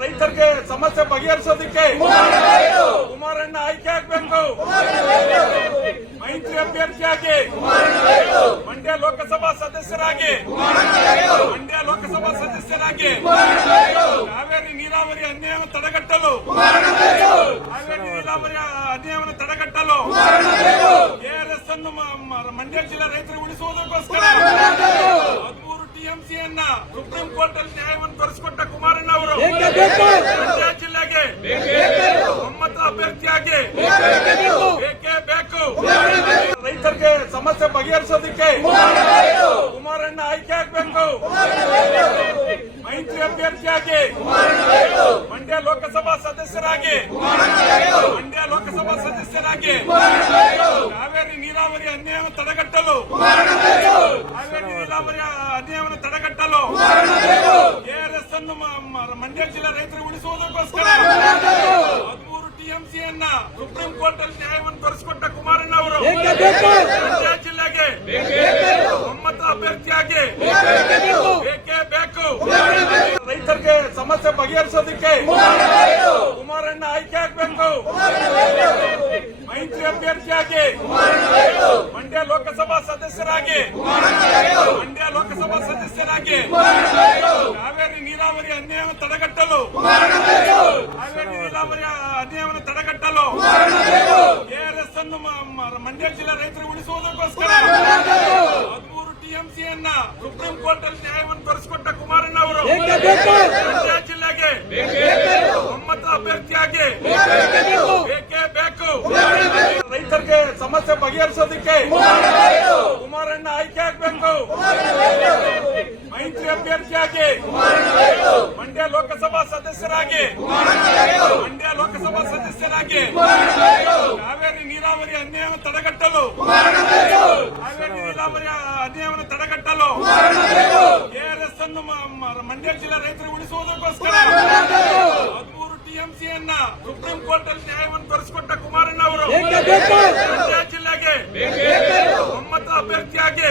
ರೈತರಿಗೆ ಸಮಸ್ಯೆ ಬಗೆಹರಿಸೋದಿಕ್ಕೆ ಕುಮಾರಣ್ಣ ಆಯ್ಕೆ ಆಗ್ಬೇಕು. ಮೈತ್ರಿ ಅಭ್ಯರ್ಥಿಯಾಗಿ ಮಂಡ್ಯ ಲೋಕಸಭಾ ಸದಸ್ಯರಾಗಿ ಮಂಡ್ಯ ಲೋಕಸಭಾ ಸದಸ್ಯರಾಗಿ ಕಾವೇರಿ ನೀರಾವರಿ ಅನ್ಯಾಯವನ್ನು ತಡೆಗಟ್ಟಲು ಕಾವೇರಿ ನೀರಾವರಿ ಅನ್ಯಾಯವನ್ನು ತಡೆಗಟ್ಟಲು ಕೆಆರ್ಎಸ್ ಅನ್ನು ಮಂಡ್ಯ ಜಿಲ್ಲಾ ರೈತರು ಉಳಿಸುವುದಕ್ಕೋಸ್ಕರ ಹದಿಮೂರು ಟಿಎಂಸಿಯನ್ನ ಸುಪ್ರೀಂ ಕೋರ್ಟ್ ಅಲ್ಲಿ ನ್ಯಾಯವನ್ನು ತೋರಿಸಿಕೊಟ್ಟ ಜಿಲ್ಲೆಗೆ ಒಮ್ಮತ ಅಭ್ಯರ್ಥಿಯಾಗಿ ಬೇಕೇ. ಬೇಕು? ರೈತರಿಗೆ ಸಮಸ್ಯೆ ಬಗೆಹರಿಸೋದಕ್ಕೆ ಕುಮಾರಣ್ಣ ಆಯ್ಕೆ ಆಗ್ಬೇಕು. ಮೈತ್ರಿ ಅಭ್ಯರ್ಥಿಯಾಗಿ ಮಂಡ್ಯ ಲೋಕಸಭಾ ಸದಸ್ಯರಾಗಿ ಮಂಡ್ಯ ಲೋಕಸಭಾ ಸದಸ್ಯರಾಗಿ ಕಾವೇರಿ ನೀರಾವರಿ ಅನ್ಯಾಯವನ್ನು ತಡೆಗಟ್ಟಲು ಕಾವೇರಿ ನೀರಾವರಿ ಅನ್ಯಾಯವನ್ನು ತಡೆಗಟ್ಟಲು ಮ- ಮಂಡ್ಯ ಜಿಲ್ಲಾ ರೈತರಿಗೆ ಉಳಿಸುವುದಕ್ಕೋಸ್ಕರ ಹದಿಮೂರು ಟಿಎಂಸಿಯನ್ನ ಸುಪ್ರೀಂ ಕೋರ್ಟ್ ಅಲ್ಲಿ ನ್ಯಾಯವನ್ನು ತರಿಸಿಕೊಟ್ಟ ಕುಮಾರಣ್ಣ ಅವರು ಮಂಡ್ಯ ಜಿಲ್ಲೆಗೆ ಒಮ್ಮತ ಅಭ್ಯರ್ಥಿಯಾಗಿ ಬೇಕು ರೈತರಿಗೆ ಸಮಸ್ಯೆ ಬಗೆಹರಿಸೋದಕ್ಕೆ ಕುಮಾರಣ್ಣ ಆಯ್ಕೆ ಆಗ್ಬೇಕು. ಮೈತ್ರಿ ಅಭ್ಯರ್ಥಿಯಾಗಿ ಮಂಡ್ಯ ಲೋಕಸಭಾ ಸದಸ್ಯರಾಗಿ ಮಂಡ್ಯ ಲೋಕಸಭಾ ಸದಸ್ಯರಾಗಿ ಕಾವೇರಿ ನೀರಾವರಿ ಅನ್ಯಾಯವನ್ನು ತಡೆಗಟ್ಟಲು. ನೀರಾವರಿ ಅನ್ಯಾಯವನ್ನು ತಡೆಗಟ್ಟಲು. ಕೆಆರ್ಎಸ್ ಅನ್ನು ಮಂಡ್ಯ ಜಿಲ್ಲಾ ರೈತರಿಗೆ ಉಳಿಸುವುದಕ್ಕೋಸ್ಕರ ಹದಿಮೂರು ಟಿಎಂಸಿಯನ್ನ ಸುಪ್ರೀಂ ಕೋರ್ಟ್ ಅಲ್ಲಿ ನ್ಯಾಯವನ್ನು ತರಿಸಿಕೊಟ್ಟ ಕುಮಾರಣ್ಣ ಅವರು ಮಂಡ್ಯ ಜಿಲ್ಲೆಗೆ ಒಮ್ಮತ ಅಭ್ಯರ್ಥಿಯಾಗಿ ಬೇಕೇ ಬೇಕು. ರೈತರಿಗೆ ಸಮಸ್ಯೆ ಬಗೆಹರಿಸೋದಕ್ಕೆ ಕುಮಾರಣ್ಣ ಆಯ್ಕೆ ಆಗ್ಬೇಕು. ಮೈತ್ರಿ ಅಭ್ಯರ್ಥಿಯಾಗಿ ಮಂಡ್ಯ ಲೋಕಸಭಾ ಸದಸ್ಯರಾಗಿ ಮಂಡ್ಯ ಲೋಕಸಭಾ ಸದಸ್ಯರಾಗಿ ಕಾವೇರಿ ನೀರಾವರಿ ಅನ್ಯಾಯವನ್ನು ತಡೆಗಟ್ಟಲು. ಕಾವೇರಿ ನೀರಾವರಿ ಅನ್ಯಾಯವನ್ನು ತಡೆಗಟ್ಟಲು. ಕೆಆರ್ಎಸ್ ಅನ್ನು ಮಂಡ್ಯ ಜಿಲ್ಲಾ ರೈತರು ಉಳಿಸುವುದಕ್ಕೋಸ್ಕರ ಹದಿಮೂರು ಟಿಎಂಸಿಯನ್ನ ಸುಪ್ರೀಂ ಕೋರ್ಟ್ ಅಲ್ಲಿ ನ್ಯಾಯವನ್ನು ತರಿಸಿಕೊಟ್ಟ ಕುಮಾರಣ್ಣ ಅವರು ಮಂಡ್ಯ ಜಿಲ್ಲೆಗೆ ಒಮ್ಮತ ಅಭ್ಯರ್ಥಿಯಾಗಿ